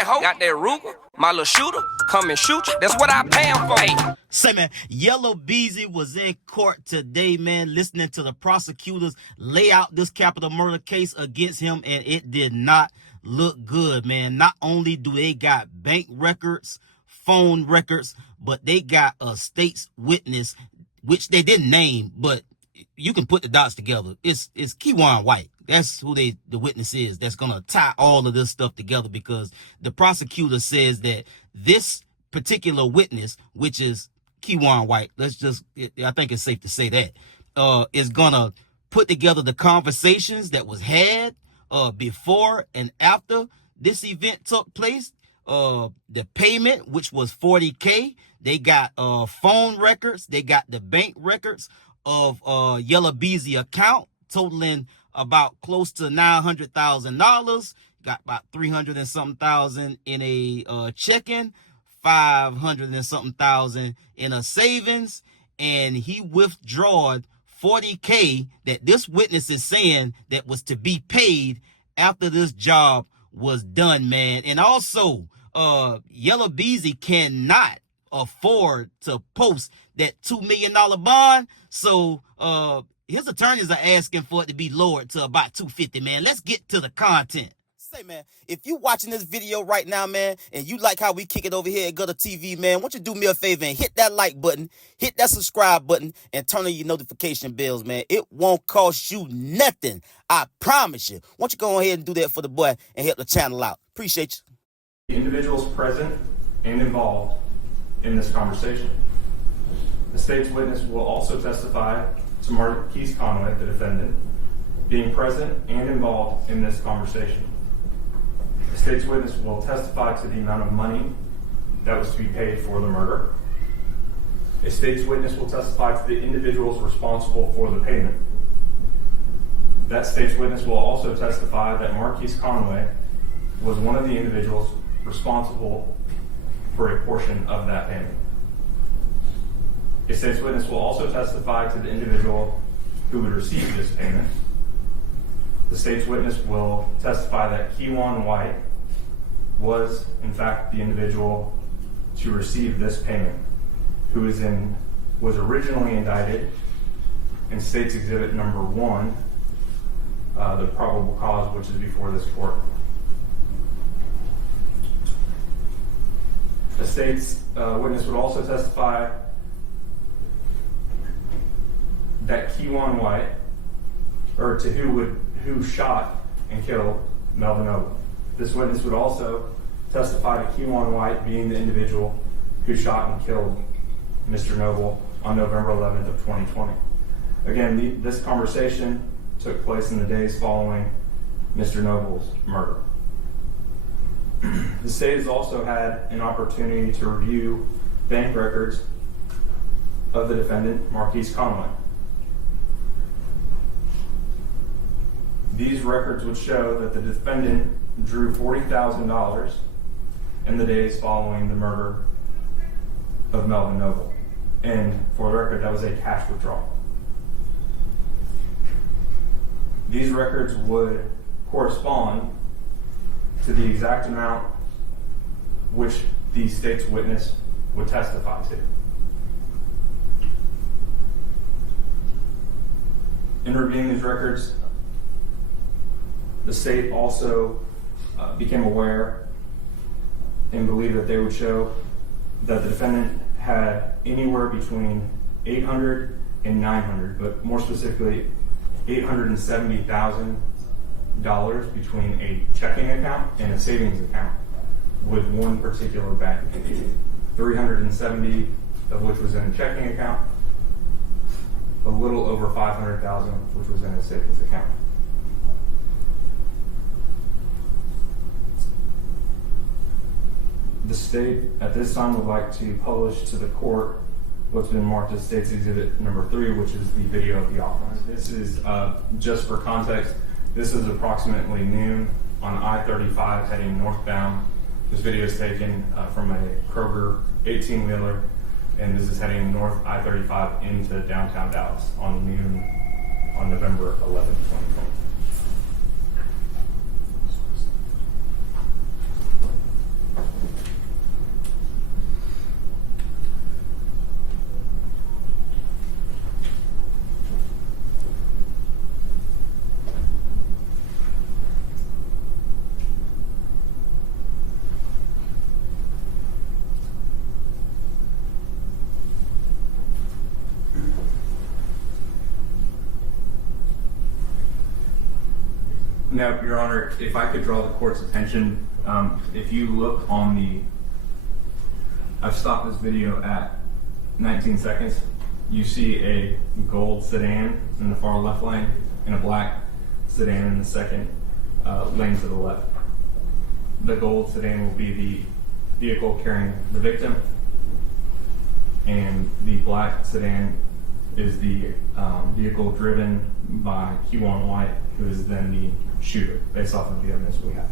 paying, ho. Got that Ruger, my little shooter, come and shoot you. That's what I pay him for. Hey. Say, man, Yella Beezy was in court today, man, listening to the prosecutors lay out this capital murder case against him, and it did not look good, man. Not only do they got bank records, phone records, but they got a state's witness, which they didn't name, but you can put the dots together. It's Kewon White. That's who the witness is. That's going to tie all of this stuff together, because the prosecutor says that this particular witness, which is Kewon White, I think it's safe to say that, is going to put together the conversations that was had before and after this event took place. The payment, which was $40K. They got phone records. They got the bank records of Yella Beezy account totaling about close to $900,000. Got about 300 and something thousand in a checking, 500 and something thousand in a savings, and he withdrawed $40K that this witness is saying that was to be paid after this job was done, man. And also, Yella Beezy cannot afford to post that $2 million bond, so his attorneys are asking for it to be lowered to about $250, man. Let's get to the content. Say, man, if you watching this video right now, man, and you like how we kick it over here at GuddaTV, man, why don't you do me a favor and hit that like button, hit that subscribe button, and turn on your notification bells, man. It won't cost you nothing. I promise you. Why don't you go ahead and do that for the boy and help the channel out. Appreciate you. The individuals present and involved in this conversation. The state's witness will also testify to Marquise Conway, the defendant, being present and involved in this conversation. The state's witness will testify to the amount of money that was to be paid for the murder. A state's witness will testify to the individuals responsible for the payment. That state's witness will also testify that Marquise Conway was one of the individuals responsible for a portion of that payment. A state's witness will also testify to the individual who would receive this payment. The state's witness will testify that Kewon White was, in fact, the individual to receive this payment, who was originally indicted in State's Exhibit number 1, the probable cause, which is before this court. The state's witness would also testify that Kewon White, or to who shot and killed Melvin Noble. This witness would also testify to Kewon White being the individual who shot and killed Mr. Noble on November 11th of 2020. Again, this conversation took place in the days following Mr. Noble's murder. The state has also had an opportunity to review bank records of the defendant, Marquise Conway. These records would show that the defendant drew $40,000 in the days following the murder of Melvin Noble. And for the record, that was a cash withdrawal. These records would correspond to the exact amount which the state's witness would testify to. In reviewing these records, the state also became aware and believed that they would show that the defendant had anywhere between $800 and $900, but more specifically, $870,000 between a checking account and a savings account with one particular bank. 370 of which was in a checking account, a little over 500,000 which was in a savings account. The state at this time would like to publish to the court what's been marked as State's Exhibit number 3, which is the video of the offense. This is, just for context, this is approximately noon on I-35 heading northbound. This video is taken from a Kroger 18-wheeler, and this is heading north I-35 into downtown Dallas on noon on November 11, 2020. Now, Your Honor, if I could draw the court's attention, if you look on the, I've stopped this video at 19 seconds. You see a gold sedan in the far left lane and a black sedan in the second lane to the left. The gold sedan will be the vehicle carrying the victim, and the black sedan is the vehicle driven by Kewon White, who is then the shooter, based off of the evidence we have.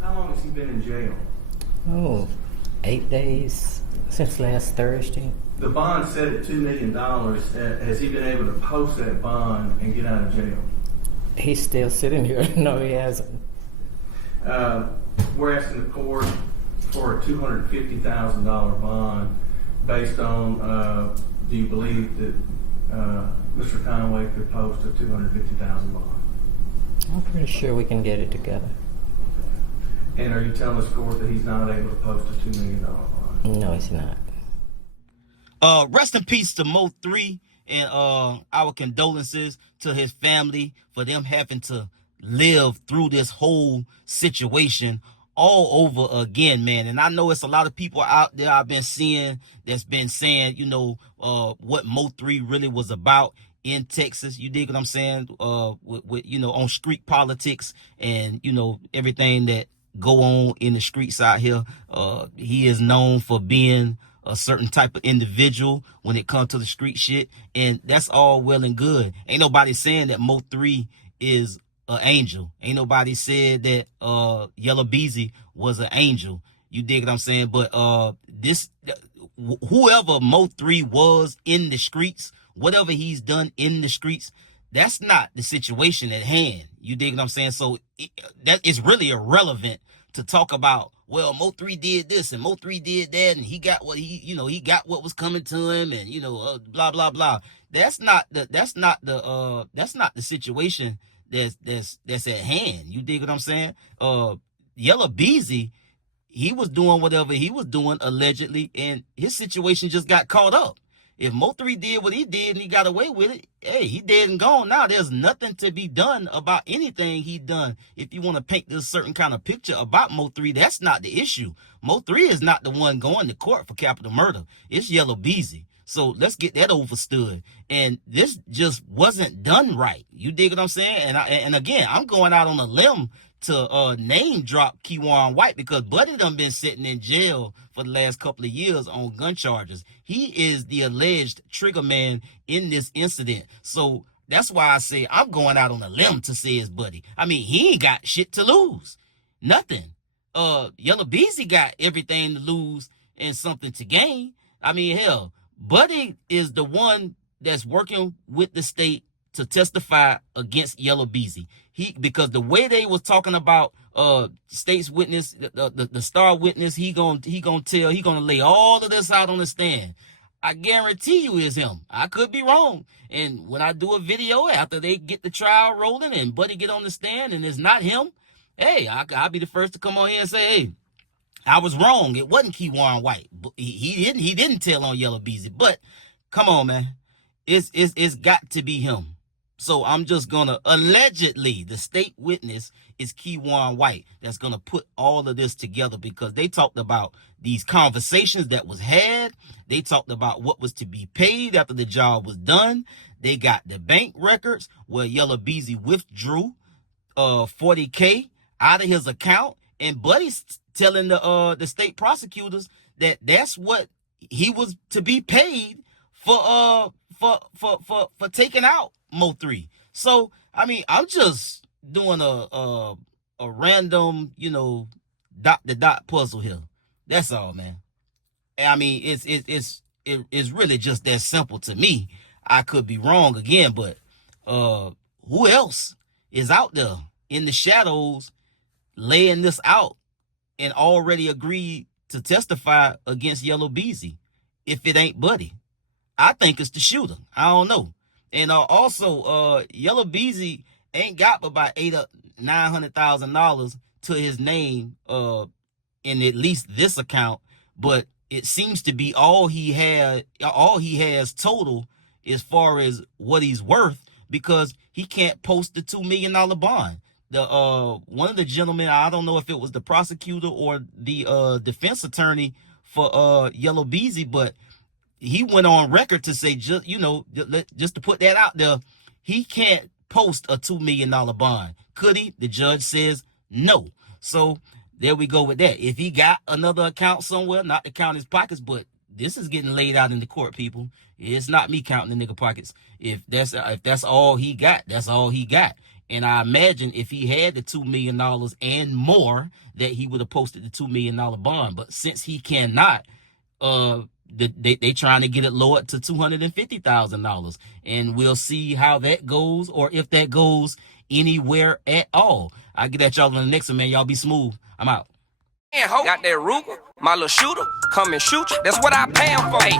How long has he been in jail? Oh, 8 days since last Thursday. The bond set at $2 million. Has he been able to post that bond and get out of jail? He's still sitting here. No, he hasn't. We're asking the court for a $250,000 bond based on, do you believe that Mr. Conway could post a $250,000 bond? I'm pretty sure we can get it together. And are you telling this court that he's not able to post a $2 million bond? No, he's not. Rest in peace to MO3, and our condolences to his family for them having to live through this whole situation all over again, man. And I know it's a lot of people out there I've been seeing that's been saying, you know, what MO3 really was about in Texas. You dig what I'm saying? With you know, on street politics and, you know, everything that go on in the streets out here. He is known for being a certain type of individual when it comes to the street shit, and that's all well and good. Ain't nobody saying that MO3 is an angel. Ain't nobody said that Yella Beezy was an angel. You dig what I'm saying? But whoever Mo3 was in the streets, whatever he's done in the streets, that's not the situation at hand. You dig what I'm saying? So that is really irrelevant to talk about, well, Mo3 did this and Mo3 did that, and he got what he got what was coming to him, and blah blah blah. That's not the situation that's at hand. You dig what I'm saying? Yella Beezy, he was doing whatever he was doing allegedly, and his situation just got caught up. If Mo3 did what he did and he got away with it, hey, he dead and gone now. There's nothing to be done about anything he done. If you want to paint this certain kind of picture about Mo3, that's not the issue. Mo3 is not the one going to court for capital murder. It's Yella Beezy. So let's get that overstood. And this just wasn't done right. You dig what I'm saying? And again, I'm going out on a limb to name drop Kewon White, because Buddy done been sitting in jail for the last couple of years on gun charges. He is the alleged trigger man in this incident. So that's why I say I'm going out on a limb to say it's Buddy. I mean, he ain't got shit to lose. Nothing. Yella Beezy got everything to lose and something to gain. I mean, hell, Buddy is the one that's working with the state to testify against Yella Beezy. Because the way they was talking about state's witness, the star witness, he gonna lay all of this out on the stand. I guarantee you it's him. I could be wrong. And when I do a video after they get the trial rolling and Buddy get on the stand and it's not him, hey, I'll be the first to come on here and say, hey, I was wrong. It wasn't Kewon White. He didn't tell on Yella Beezy. But come on, man. It's got to be him. So I'm just gonna allegedly, the state witness is Kewon White that's gonna put all of this together, because they talked about these conversations that was had. They talked about what was to be paid after the job was done. They got the bank records where Yella Beezy withdrew $40K out of his account, and Buddy's telling the state prosecutors that that's what he was to be paid for taking out MO3. So I mean, I'm just doing a random, dot to dot puzzle here. That's all, man. I mean, it's really just that simple to me. I could be wrong again, but who else is out there in the shadows laying this out and already agreed to testify against Yella Beezy if it ain't Buddy? I think it's the shooter. I don't know. And also, Yella Beezy ain't got about $900,000 to his name in at least this account, but it seems to be all he has total as far as what he's worth, because he can't post the $2 million bond. The one of the gentlemen, I don't know if it was the prosecutor or the defense attorney for Yella Beezy, but he went on record to say, just to put that out there, he can't post a $2 million bond. Could he? The judge says no. So there we go with that. If he got another account somewhere, not to count his pockets, but this is getting laid out in the court, people. It's not me counting the nigga pockets. If that's all he got, that's all he got. And I imagine if he had the $2 million and more, that he would have posted the $2 million bond. But since he cannot, they trying to get it lowered to $250,000, and we'll see how that goes, or if that goes anywhere at all. I'll get at y'all on the next one, man. Y'all be smooth. I'm out. And ho, got that Ruger, my little shooter, come and shoot you. That's what I pay him for. Hey.